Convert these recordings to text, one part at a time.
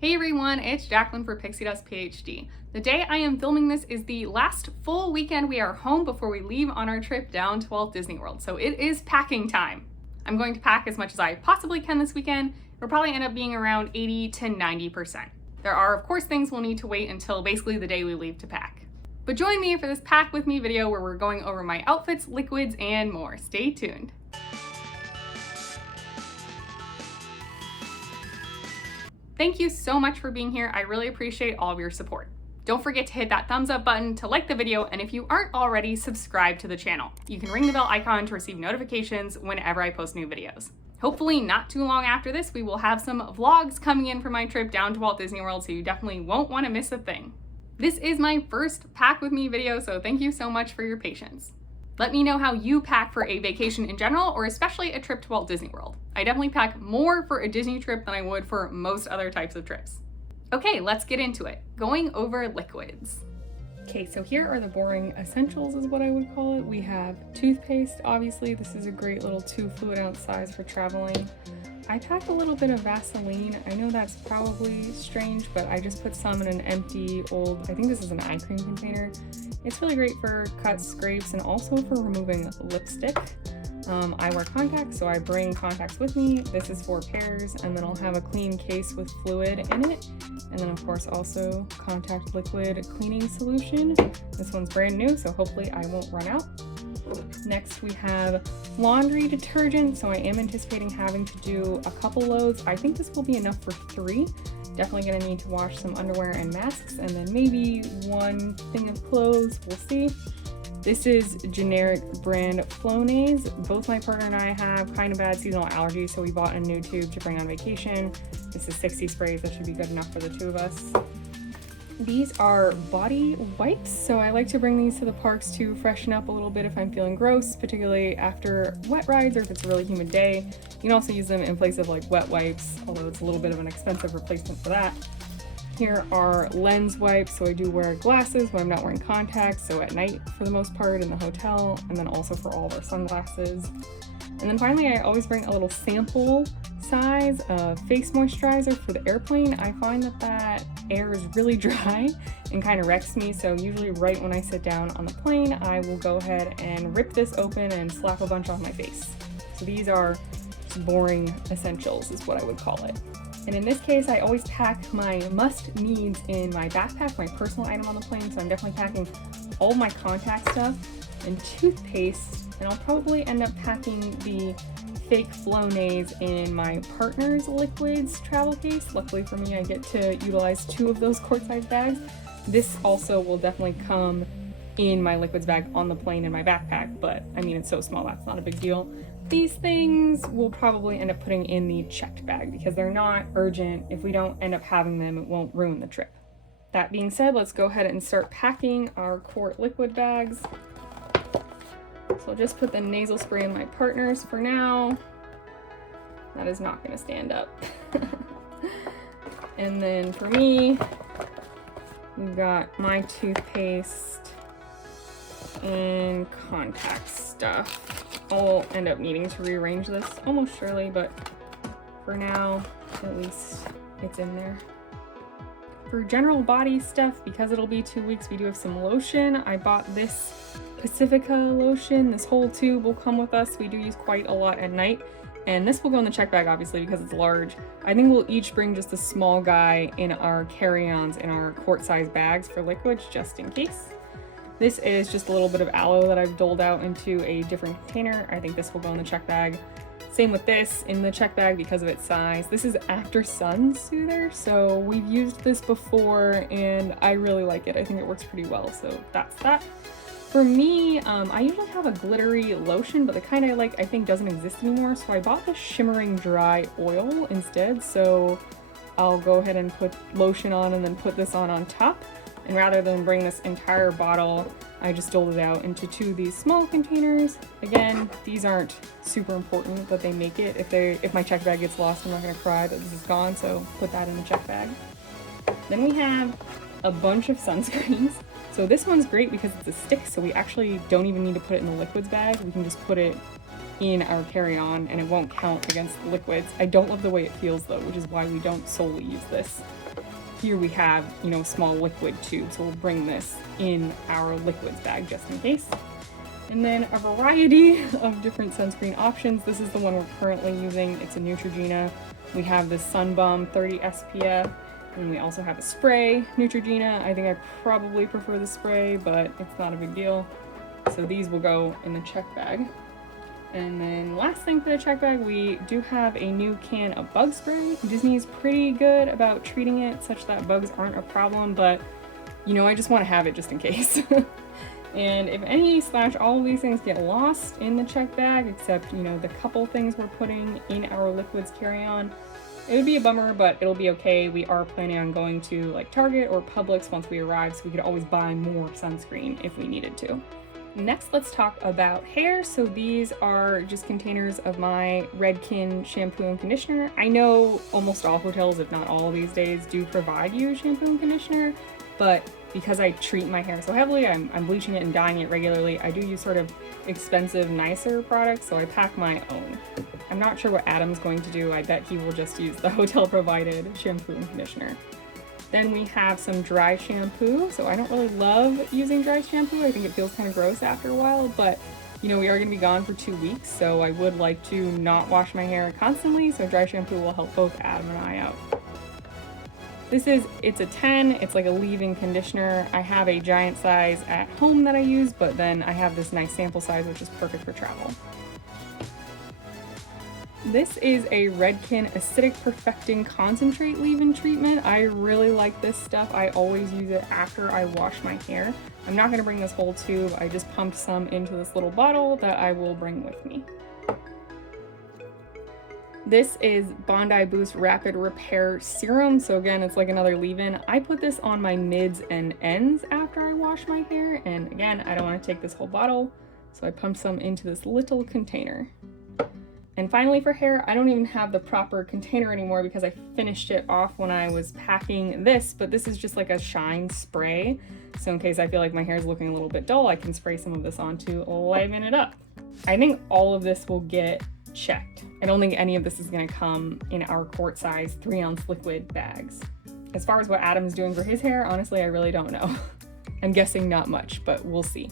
Hey everyone, it's Jacqueline for Pixie Dust PhD. The day I am filming this is the last full weekend we are home before we leave on our trip down to Walt Disney World, so it is packing time. I'm going to pack as much as I possibly can this weekend. It'll probably end up being around 80 to 90%. There are of course things we'll need to wait until basically the day we leave to pack. But join me for this pack with me video where we're going over my outfits, liquids, and more. Stay tuned. Thank you so much for being here. I really appreciate all of your support. Don't forget to hit that thumbs up button to like the video, and if you aren't already, subscribe to the channel. You can ring the bell icon to receive notifications whenever I post new videos. Hopefully not too long after this, we will have some vlogs coming in for my trip down to Walt Disney World, so you definitely won't want to miss a thing. This is my first pack with me video, so thank you so much for your patience. Let me know how you pack for a vacation in general, or especially a trip to Walt Disney World. I definitely pack more for a Disney trip than I would for most other types of trips. Okay, let's get into it. Going over liquids. Okay, so here are the boring essentials is what I would call it. We have toothpaste, obviously. This is a great little 2 fluid ounce size for traveling. I packed a little bit of Vaseline. I know that's probably strange, but I just put some in an empty old, I think this is an eye cream container. It's really great for cuts, scrapes, and also for removing lipstick. I wear contacts, so I bring contacts with me. This is 4 pairs, and then I'll have a clean case with fluid in it. And then of course also contact liquid cleaning solution. This one's brand new, so hopefully I won't run out. Next we have laundry detergent, so I am anticipating having to do a couple loads. I think this will be enough for 3. Definitely gonna need to wash some underwear and masks, and then maybe 1 thing of clothes, we'll see. This is generic brand Flonase. Both my partner and I have kind of bad seasonal allergies, so we bought a new tube to bring on vacation. This is 60 sprays, that should be good enough for the 2 of us. These are body wipes, so I like to bring these to the parks to freshen up a little bit if I'm feeling gross, particularly after wet rides or if it's a really humid day. You can also use them in place of like wet wipes, although it's a little bit of an expensive replacement for that. Here are lens wipes, so I do wear glasses when I'm not wearing contacts, so at night for the most part in the hotel, and then also for all of our sunglasses. And then finally, I always bring a little sample size of face moisturizer for the airplane. I find that air is really dry and kind of wrecks me, so usually right when I sit down on the plane, I will go ahead and rip this open and slap a bunch on my face. So these are just boring essentials is what I would call it. And in this case, I always pack my must-needs in my backpack, my personal item on the plane, so I'm definitely packing all my contact stuff and toothpaste, and I'll probably end up packing the fake Flonase in my partner's liquids travel case. Luckily for me, I get to utilize 2 of those quart-size bags. This also will definitely come in my liquids bag on the plane in my backpack, but I mean, it's so small, that's not a big deal. These things we'll probably end up putting in the checked bag because they're not urgent. If we don't end up having them, it won't ruin the trip. That being said, let's go ahead and start packing our quart liquid bags. So I'll just put the nasal spray in my partner's for now. That is not going to stand up. And then for me, we've got my toothpaste and contact stuff. I'll end up needing to rearrange this almost surely, but for now, at least it's in there. For general body stuff, because it'll be 2 weeks, we do have some lotion. I bought this Pacifica lotion. This whole tube will come with us. We do use quite a lot at night, and this will go in the check bag obviously because it's large. I think we'll each bring just a small guy in our carry-ons in our quart-size bags for liquids just in case. This is just a little bit of aloe that I've doled out into a different container. I think this will go in the check bag. Same with this in the check bag because of its size. This is After Sun Soother, so we've used this before and I really like it. I think it works pretty well, so that's that. For me, I usually have a glittery lotion, but the kind I like I think doesn't exist anymore, so I bought the Shimmering Dry Oil instead, so I'll go ahead and put lotion on and then put this on top. And rather than bring this entire bottle, I just doled it out into 2 of these small containers. Again, these aren't super important that they make it. If my check bag gets lost, I'm not gonna cry that this is gone, so put that in the check bag. Then we have a bunch of sunscreens. So this one's great because it's a stick, so we actually don't even need to put it in the liquids bag. We can just put it in our carry-on and it won't count against the liquids. I don't love the way it feels though, which is why we don't solely use this. Here we have, you know, a small liquid tube, so we'll bring this in our liquids bag just in case. And then a variety of different sunscreen options. This is the one we're currently using. It's a Neutrogena. We have the Sunbum 30 SPF, and we also have a spray, Neutrogena. I think I probably prefer the spray, but it's not a big deal. So these will go in the check bag. And then last thing for the check bag, we do have a new can of bug spray. Disney's pretty good about treating it such that bugs aren't a problem, but you know, I just want to have it just in case. And if any / all of these things get lost in the check bag, except, you know, the couple things we're putting in our liquids carry-on, it would be a bummer, but it'll be okay. We are planning on going to like Target or Publix once we arrive, so we could always buy more sunscreen if we needed to. Next, let's talk about hair. So these are just containers of my Redken shampoo and conditioner. I know almost all hotels, if not all these days, do provide you shampoo and conditioner, but because I treat my hair so heavily, I'm bleaching it and dyeing it regularly, I do use sort of expensive, nicer products, so I pack my own. I'm not sure what Adam's going to do. I bet he will just use the hotel-provided shampoo and conditioner. Then we have some dry shampoo. So I don't really love using dry shampoo. I think it feels kind of gross after a while, but you know, we are going to be gone for 2 weeks, so I would like to not wash my hair constantly, so dry shampoo will help both Adam and I out. It's a 10, it's like a leave-in conditioner. I have a giant size at home that I use, but then I have this nice sample size, which is perfect for travel. This is a Redken Acidic Perfecting Concentrate leave-in treatment. I really like this stuff. I always use it after I wash my hair. I'm not going to bring this whole tube. I just pumped some into this little bottle that I will bring with me. This is Bondi Boost Rapid Repair Serum. So again, it's like another leave-in. I put this on my mids and ends after I wash my hair. And again, I don't want to take this whole bottle, so I pumped some into this little container. And finally for hair, I don't even have the proper container anymore because I finished it off when I was packing this, but this is just like a shine spray. So in case I feel like my hair is looking a little bit dull, I can spray some of this on to liven it up. I think all of this will get checked. I don't think any of this is gonna come in our quart size 3-ounce liquid bags. As far as what Adam's doing for his hair, honestly, I really don't know. I'm guessing not much, but we'll see.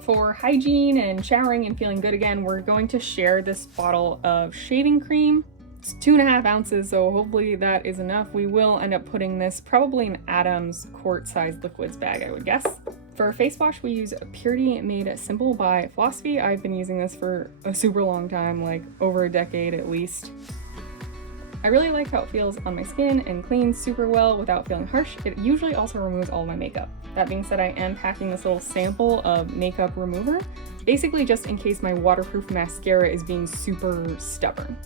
For hygiene and showering and feeling good again, we're going to share this bottle of shaving cream. It's 2.5 ounces, so hopefully that is enough. We will end up putting this probably in Adam's quart-sized liquids bag, I would guess. For face wash, we use Purity Made Simple by Philosophy. I've been using this for a super long time, like over a decade at least. I really like how it feels on my skin and cleans super well without feeling harsh. It usually also removes all my makeup. That being said, I am packing this little sample of makeup remover, basically just in case my waterproof mascara is being super stubborn.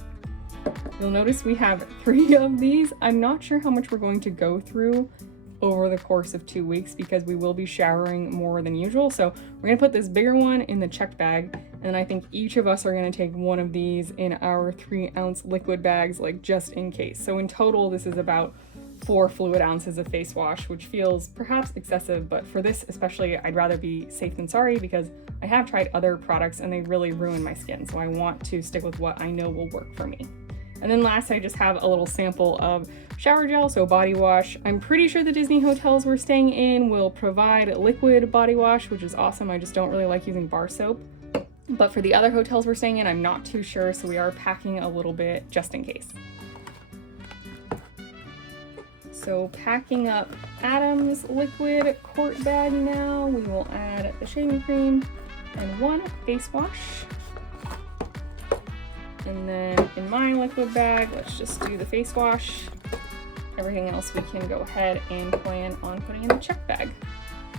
You'll notice we have 3 of these. I'm not sure how much we're going to go through over the course of 2 weeks because we will be showering more than usual. So we're gonna put this bigger one in the checked bag, and I think each of us are gonna take one of these in our 3-ounce liquid bags, like just in case. So in total, this is about 4 fluid ounces of face wash, which feels perhaps excessive, but for this especially, I'd rather be safe than sorry because I have tried other products and they really ruin my skin. So I want to stick with what I know will work for me. And then last, I just have a little sample of shower gel, so body wash. I'm pretty sure the Disney hotels we're staying in will provide liquid body wash, which is awesome. I just don't really like using bar soap. But for the other hotels we're staying in, I'm not too sure, so we are packing a little bit just in case. So packing up Adam's liquid quart bag now, we will add the shaving cream and 1 face wash. And then in my liquid bag, let's just do the face wash. Everything else we can go ahead and plan on putting in the check bag.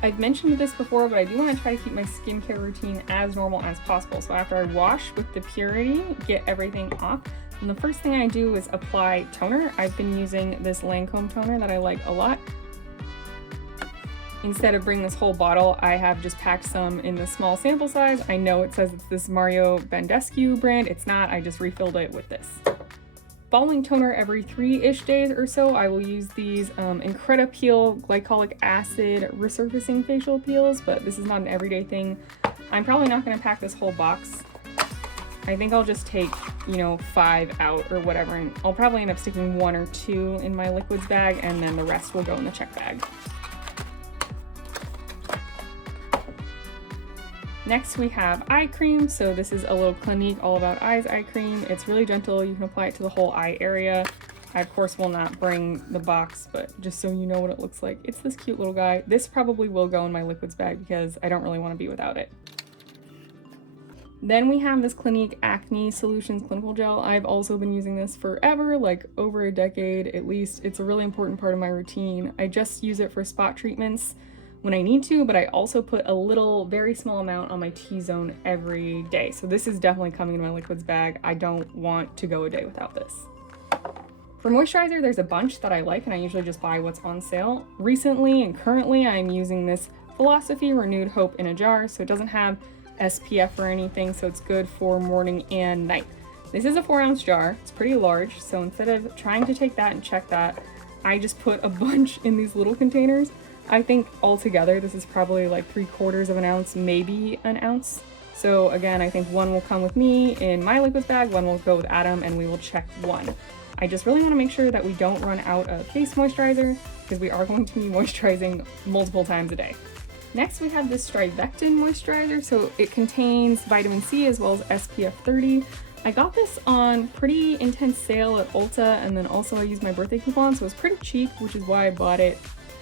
I've mentioned this before, but I do want to try to keep my skincare routine as normal as possible. So after I wash with the Purity, get everything off, and the first thing I do is apply toner. I've been using this Lancome toner that I like a lot. Instead of bringing this whole bottle, I have just packed some in the small sample size. I know it says it's this Mario Bandescu brand. It's not, I just refilled it with this. Following toner every 3-ish days or so, I will use these Incredipeel glycolic acid resurfacing facial peels, but this is not an everyday thing. I'm probably not gonna pack this whole box. I think I'll just take, you know, 5 out or whatever, and I'll probably end up sticking 1 or 2 in my liquids bag, and then the rest will go in the check bag. Next we have eye cream. So this is a little Clinique All About Eyes eye cream. It's really gentle. You can apply it to the whole eye area. I of course will not bring the box, but just so you know what it looks like, it's this cute little guy. This probably will go in my liquids bag because I don't really want to be without it. Then we have this Clinique Acne Solutions Clinical Gel. I've also been using this forever, like over a decade at least. It's a really important part of my routine. I just use it for spot treatments when I need to, but I also put a little, very small amount on my T-zone every day. So this is definitely coming in my liquids bag. I don't want to go a day without this. For moisturizer, there's a bunch that I like, and I usually just buy what's on sale. Recently and currently, I'm using this Philosophy Renewed Hope in a jar, so it doesn't have SPF or anything, so it's good for morning and night. This is a 4-ounce jar. It's pretty large, so instead of trying to take that and check that, I just put a bunch in these little containers. I think altogether this is probably like 3/4 of an ounce, maybe an ounce. So again, I think 1 will come with me in my liquids bag, 1 will go with Adam, and we will check 1. I just really want to make sure that we don't run out of face moisturizer because we are going to be moisturizing multiple times a day. Next, we have this Strivectin moisturizer. So it contains vitamin C as well as SPF 30. I got this on pretty intense sale at Ulta, and then also I used my birthday coupon, so it was pretty cheap, which is why I bought it.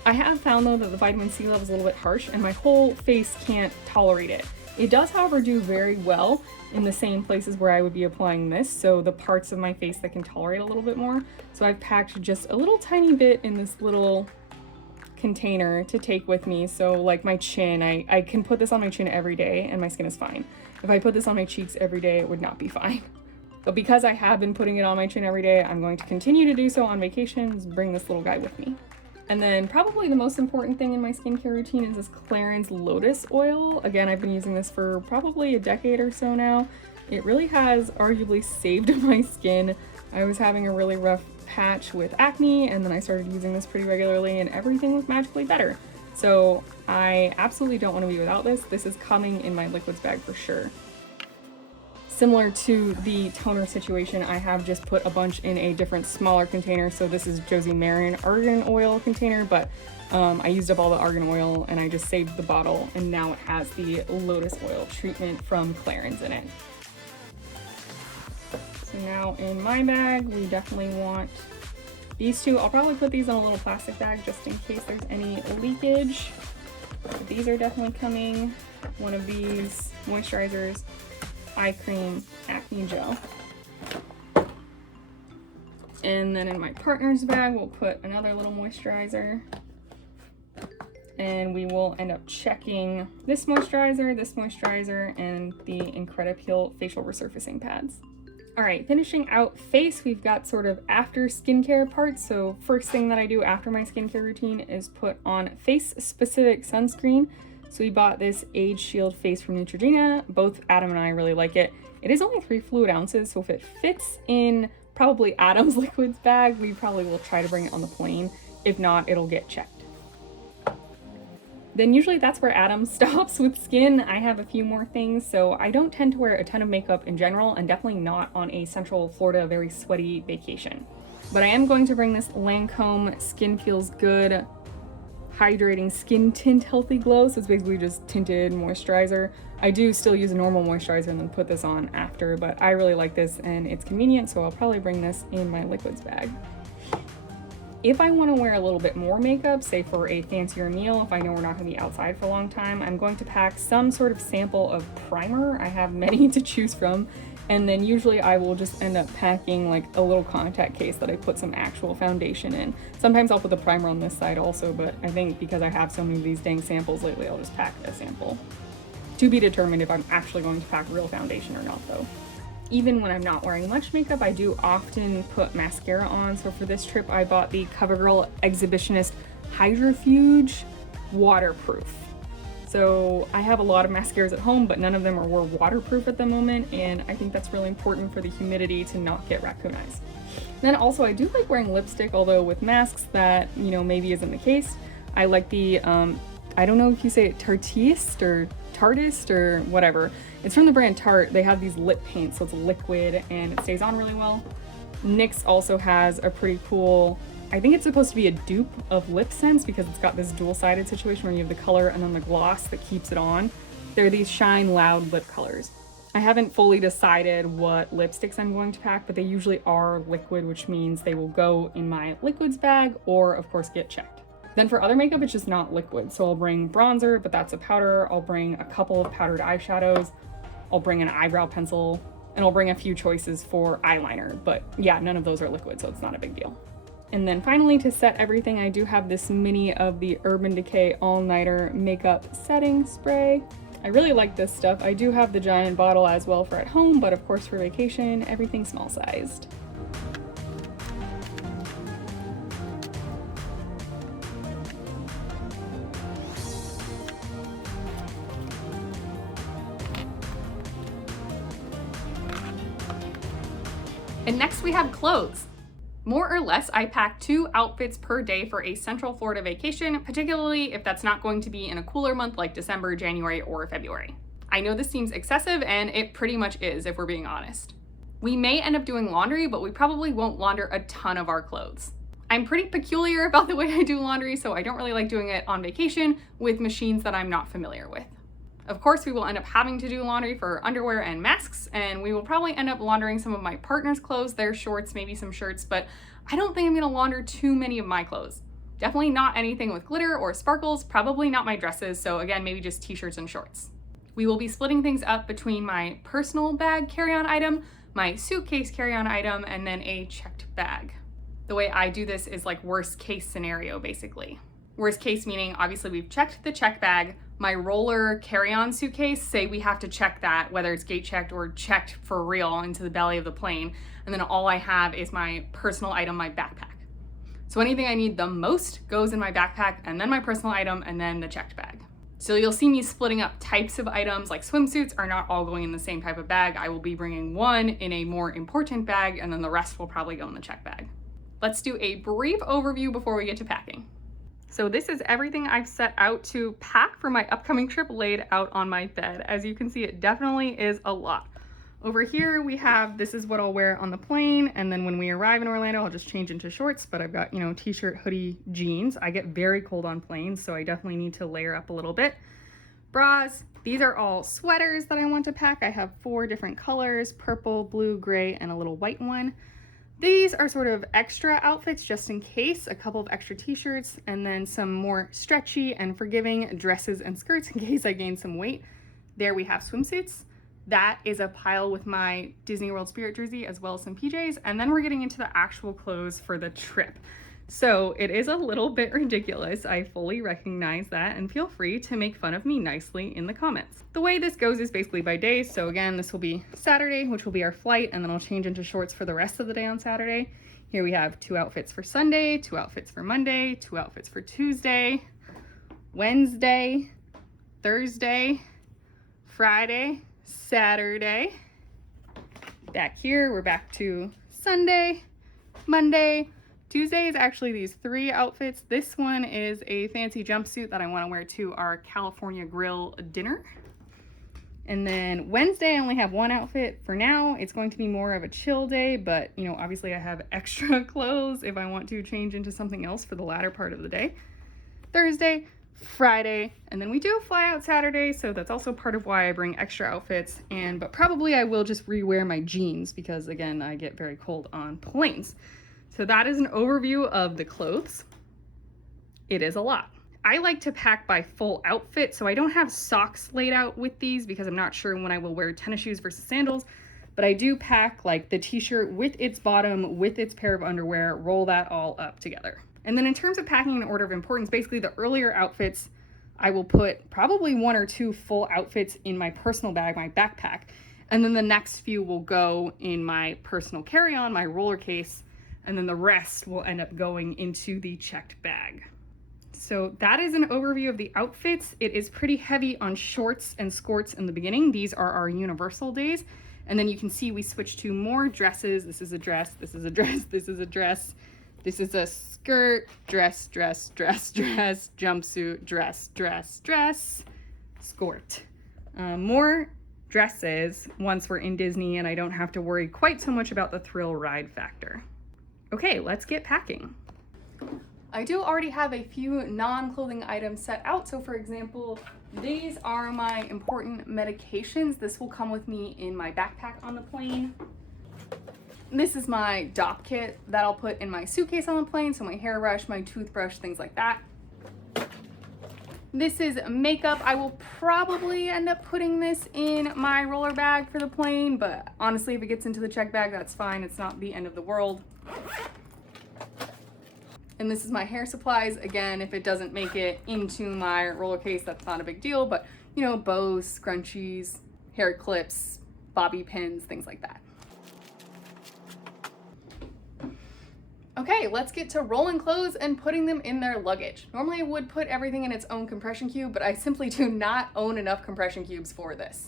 I have found though that the vitamin C level is a little bit harsh and my whole face can't tolerate it. It does, however, do very well in the same places where I would be applying this, so the parts of my face that can tolerate a little bit more. So I've packed just a little tiny bit in this little container to take with me. So like my chin, I can put this on my chin every day and my skin is fine. If I put this on my cheeks every day, it would not be fine. But because I have been putting it on my chin every day, I'm going to continue to do so on vacations, bring this little guy with me. And then probably the most important thing in my skincare routine is this Clarins Lotus Oil. Again, I've been using this for probably a decade or so now. It really has arguably saved my skin. I was having a really rough patch with acne, and then I started using this pretty regularly and everything was magically better. So I absolutely don't want to be without this. This is coming in my liquids bag for sure. Similar to the toner situation, I have just put a bunch in a different smaller container. So this is Josie Maran argan oil container, but I used up all the argan oil and I just saved the bottle, and now it has the lotus oil treatment from Clarins in it. So now in my bag, we definitely want these two. I'll probably put these in a little plastic bag just in case there's any leakage. But these are definitely coming. One of these moisturizers, eye cream, acne gel. And then in my partner's bag, we'll put another little moisturizer. And we will end up checking this moisturizer, and the Incredipure facial resurfacing pads. All right, finishing out face, we've got sort of after skincare parts. So first thing that I do after my skincare routine is put on face-specific sunscreen. So we bought this Age Shield Face from Neutrogena. Both Adam and I really like it. It is only 3 fluid ounces, so if it fits in probably Adam's liquids bag, we probably will try to bring it on the plane. If not, it'll get checked. Then usually that's where Adam stops with skin. I have a few more things, so I don't tend to wear a ton of makeup in general, and definitely not on a Central Florida, very sweaty vacation. But I am going to bring this Lancome Skin Feels Good Hydrating Skin Tint Healthy Glow. So it's basically just tinted moisturizer. I do still use a normal moisturizer and then put this on after, but I really like this and it's convenient, so I'll probably bring this in my liquids bag. If I want to wear a little bit more makeup, say for a fancier meal, if I know we're not going to be outside for a long time, I'm going to pack some sort of sample of primer. I have many to choose from. And then usually I will just end up packing like a little contact case that I put some actual foundation in. Sometimes I'll put the primer on this side also, but I think because I have so many of these dang samples lately, I'll just pack a sample. To be determined if I'm actually going to pack real foundation or not though. Even when I'm not wearing much makeup, I do often put mascara on. So for this trip, I bought the CoverGirl Exhibitionist Hydrofuge Waterproof. So I have a lot of mascaras at home, but none of them are waterproof at the moment, and I think that's really important for the humidity to not get raccoon eyes. Then also I do like wearing lipstick, although with masks that, maybe isn't the case. I like the, I don't know if you say it Tartiste or Tartist or whatever. It's from the brand Tarte. They have these lip paints, so it's liquid and it stays on really well. NYX also has a pretty cool, I think it's supposed to be a dupe of Lip Sense because it's got this dual-sided situation where you have the color and then the gloss that keeps it on. They're these Shine Loud lip colors. I haven't fully decided what lipsticks I'm going to pack, but they usually are liquid, which means they will go in my liquids bag or of course get checked. Then for other makeup, it's just not liquid. So I'll bring bronzer, but that's a powder. I'll bring a couple of powdered eyeshadows. I'll bring an eyebrow pencil, and I'll bring a few choices for eyeliner. But yeah, none of those are liquid, so it's not a big deal. And then finally, to set everything, I do have this mini of the Urban Decay All Nighter Makeup Setting Spray. I really like this stuff. I do have the giant bottle as well for at home, but of course for vacation, everything's small sized. And next we have clothes. More or less, I pack 2 outfits per day for a Central Florida vacation, particularly if that's not going to be in a cooler month like December, January, or February. I know this seems excessive, and it pretty much is if we're being honest. We may end up doing laundry, but we probably won't launder a ton of our clothes. I'm pretty peculiar about the way I do laundry, so I don't really like doing it on vacation with machines that I'm not familiar with. Of course, we will end up having to do laundry for underwear and masks, and we will probably end up laundering some of my partner's clothes, their shorts, maybe some shirts, but I don't think I'm gonna launder too many of my clothes. Definitely not anything with glitter or sparkles, probably not my dresses, so again, maybe just t-shirts and shorts. We will be splitting things up between my personal bag carry-on item, my suitcase carry-on item, and then a checked bag. The way I do this is like worst case scenario, basically. Worst case meaning, obviously we've checked the check bag, my roller carry-on suitcase, say we have to check that, whether it's gate checked or checked for real into the belly of the plane, and then all I have is my personal item, my backpack. So anything I need the most goes in my backpack, and then my personal item, and then the checked bag. So you'll see me splitting up types of items, like swimsuits are not all going in the same type of bag. I will be bringing one in a more important bag, and then the rest will probably go in the check bag. Let's do a brief overview before we get to packing. So this is everything I've set out to pack for my upcoming trip laid out on my bed. As you can see, it definitely is a lot. Over here we have, this is what I'll wear on the plane, and then when we arrive in Orlando, I'll just change into shorts, but I've got, you know, t-shirt, hoodie, jeans. I get very cold on planes, so I definitely need to layer up a little bit. Bras, these are all sweaters that I want to pack. I have 4 different colors, purple, blue, gray, and a little white one. These are sort of extra outfits just in case, a couple of extra t-shirts, and then some more stretchy and forgiving dresses and skirts in case I gain some weight. There we have swimsuits. That is a pile with my Disney World Spirit jersey as well as some PJs, and then we're getting into the actual clothes for the trip. So it is a little bit ridiculous. I fully recognize that, and feel free to make fun of me nicely in the comments. The way this goes is basically by days. So again, this will be Saturday, which will be our flight, and then I'll change into shorts for the rest of the day on Saturday. Here we have 2 outfits for Sunday, 2 outfits for Monday, 2 outfits for Tuesday, Wednesday, Thursday, Friday, Saturday. Back here, we're back to Sunday, Monday. Tuesday is actually these 3 outfits. This one is a fancy jumpsuit that I want to wear to our California Grill dinner. And then Wednesday, I only have 1 outfit for now. It's going to be more of a chill day, but you know, obviously I have extra clothes if I want to change into something else for the latter part of the day. Thursday, Friday, and then we do fly out Saturday, so that's also part of why I bring extra outfits. But probably I will just rewear my jeans because again, I get very cold on planes. So that is an overview of the clothes. It is a lot. I like to pack by full outfit, so I don't have socks laid out with these because I'm not sure when I will wear tennis shoes versus sandals, but I do pack like the t-shirt with its bottom, with its pair of underwear, roll that all up together. And then in terms of packing in order of importance, basically the earlier outfits, I will put probably 1 or 2 full outfits in my personal bag, my backpack, and then the next few will go in my personal carry-on, my roller case, and then the rest will end up going into the checked bag. So that is an overview of the outfits. It is pretty heavy on shorts and skirts in the beginning. These are our universal days. And then you can see we switch to more dresses. This is a dress, this is a dress, this is a dress. This is a skirt, dress, dress, dress, dress, jumpsuit, dress, dress, dress, skirt. More dresses once we're in Disney and I don't have to worry quite so much about the thrill ride factor. Okay, let's get packing. I do already have a few non-clothing items set out. So for example, these are my important medications. This will come with me in my backpack on the plane. This is my DOP kit that I'll put in my suitcase on the plane. So my hairbrush, my toothbrush, things like that. This is makeup. I will probably end up putting this in my roller bag for the plane, but honestly, if it gets into the check bag, that's fine. It's not the end of the world. And this is my hair supplies. Again, if it doesn't make it into my roller case, that's not a big deal, but you know, bows, scrunchies, hair clips, bobby pins, things like that. Okay, let's get to rolling clothes and putting them in their luggage. Normally I would put everything in its own compression cube, but I simply do not own enough compression cubes for this.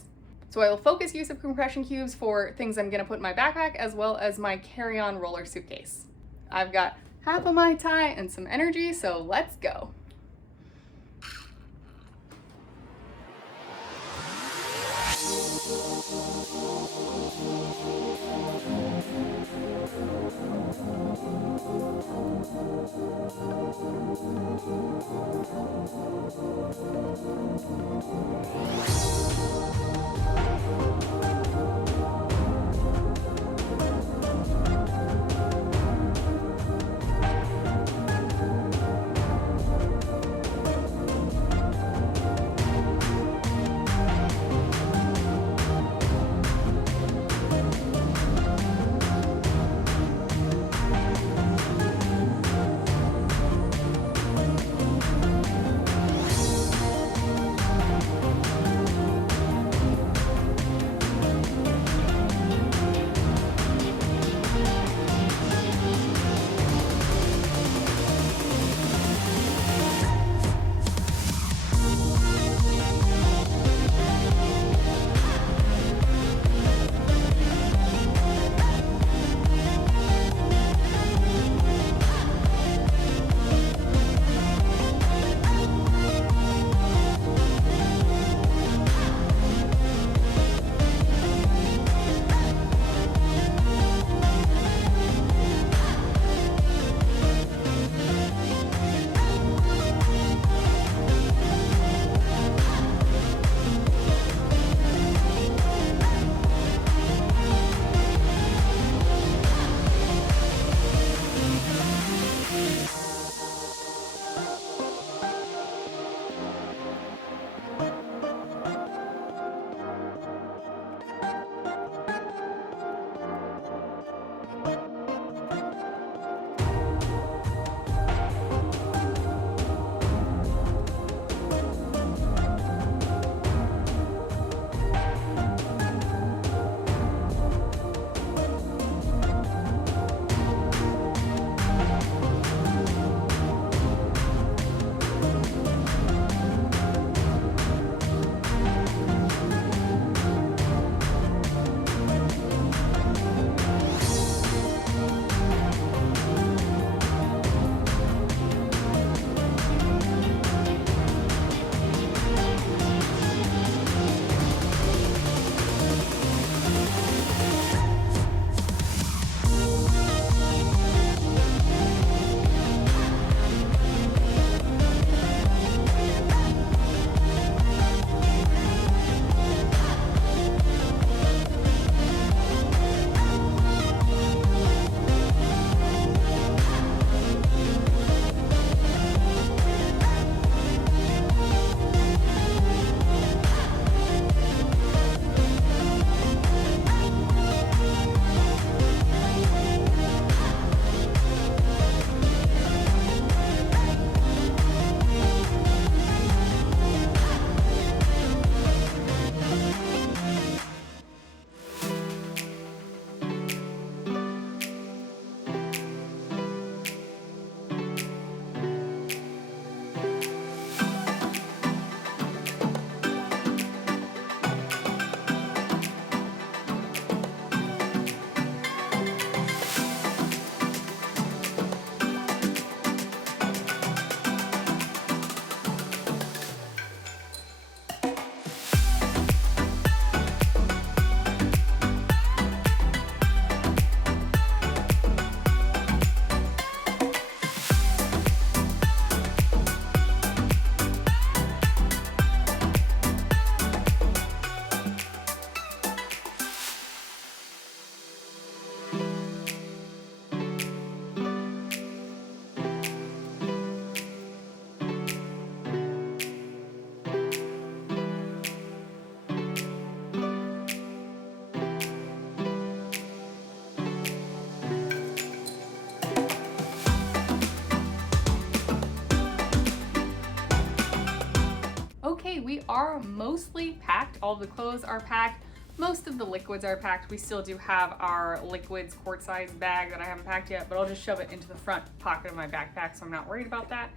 So I will focus use of compression cubes for things I'm gonna put in my backpack as well as my carry-on roller suitcase. I've got half a Mai Tai and some energy, so let's go. are mostly packed. All the clothes are packed. Most of the liquids are packed. We still do have our liquids quart size bag that I haven't packed yet, but I'll just shove it into the front pocket of my backpack, so I'm not worried about that.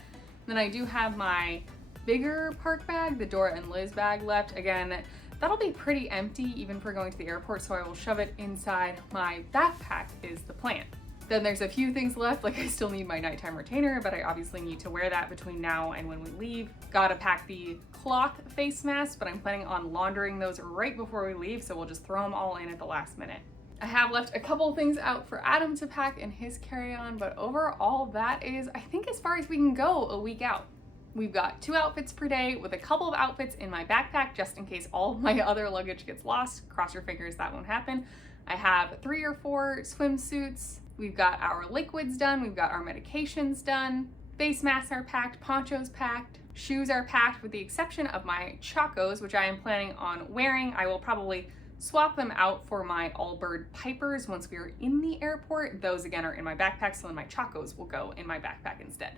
Then I do have my bigger park bag, the Dora and Liz bag left. Again, that'll be pretty empty even for going to the airport, so I will shove it inside my backpack is the plan. Then there's a few things left, like I still need my nighttime retainer, but I obviously need to wear that between now and when we leave. Gotta pack the cloth face masks, but I'm planning on laundering those right before we leave, so we'll just throw them all in at the last minute. I have left a couple things out for Adam to pack in his carry-on, but overall that is, I think, as far as we can go a week out. We've got 2 outfits per day with a couple of outfits in my backpack just in case all of my other luggage gets lost. Cross your fingers that won't happen. I have 3 or 4 swimsuits. We've got our liquids done. We've got our medications done. Face masks are packed, ponchos packed, shoes are packed with the exception of my Chacos, which I am planning on wearing. I will probably swap them out for my Allbirds Pipers once we are in the airport. Those again are in my backpack, so then my Chacos will go in my backpack instead.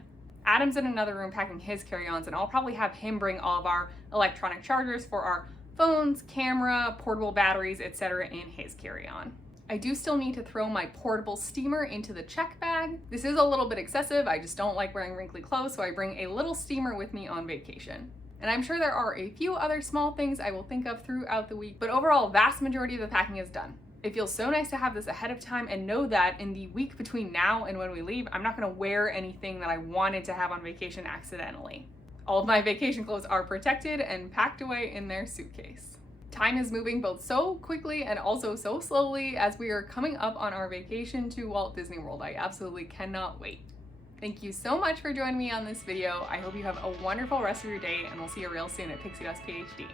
Adam's in another room packing his carry-ons, and I'll probably have him bring all of our electronic chargers for our phones, camera, portable batteries, etc. in his carry-on. I do still need to throw my portable steamer into the check bag. This is a little bit excessive. I just don't like wearing wrinkly clothes, so I bring a little steamer with me on vacation. And I'm sure there are a few other small things I will think of throughout the week, but overall, vast majority of the packing is done. It feels so nice to have this ahead of time and know that in the week between now and when we leave, I'm not gonna wear anything that I wanted to have on vacation accidentally. All of my vacation clothes are protected and packed away in their suitcase. Time is moving both so quickly and also so slowly as we are coming up on our vacation to Walt Disney World. I absolutely cannot wait. Thank you so much for joining me on this video. I hope you have a wonderful rest of your day, and we'll see you real soon at Pixie Dust PhD.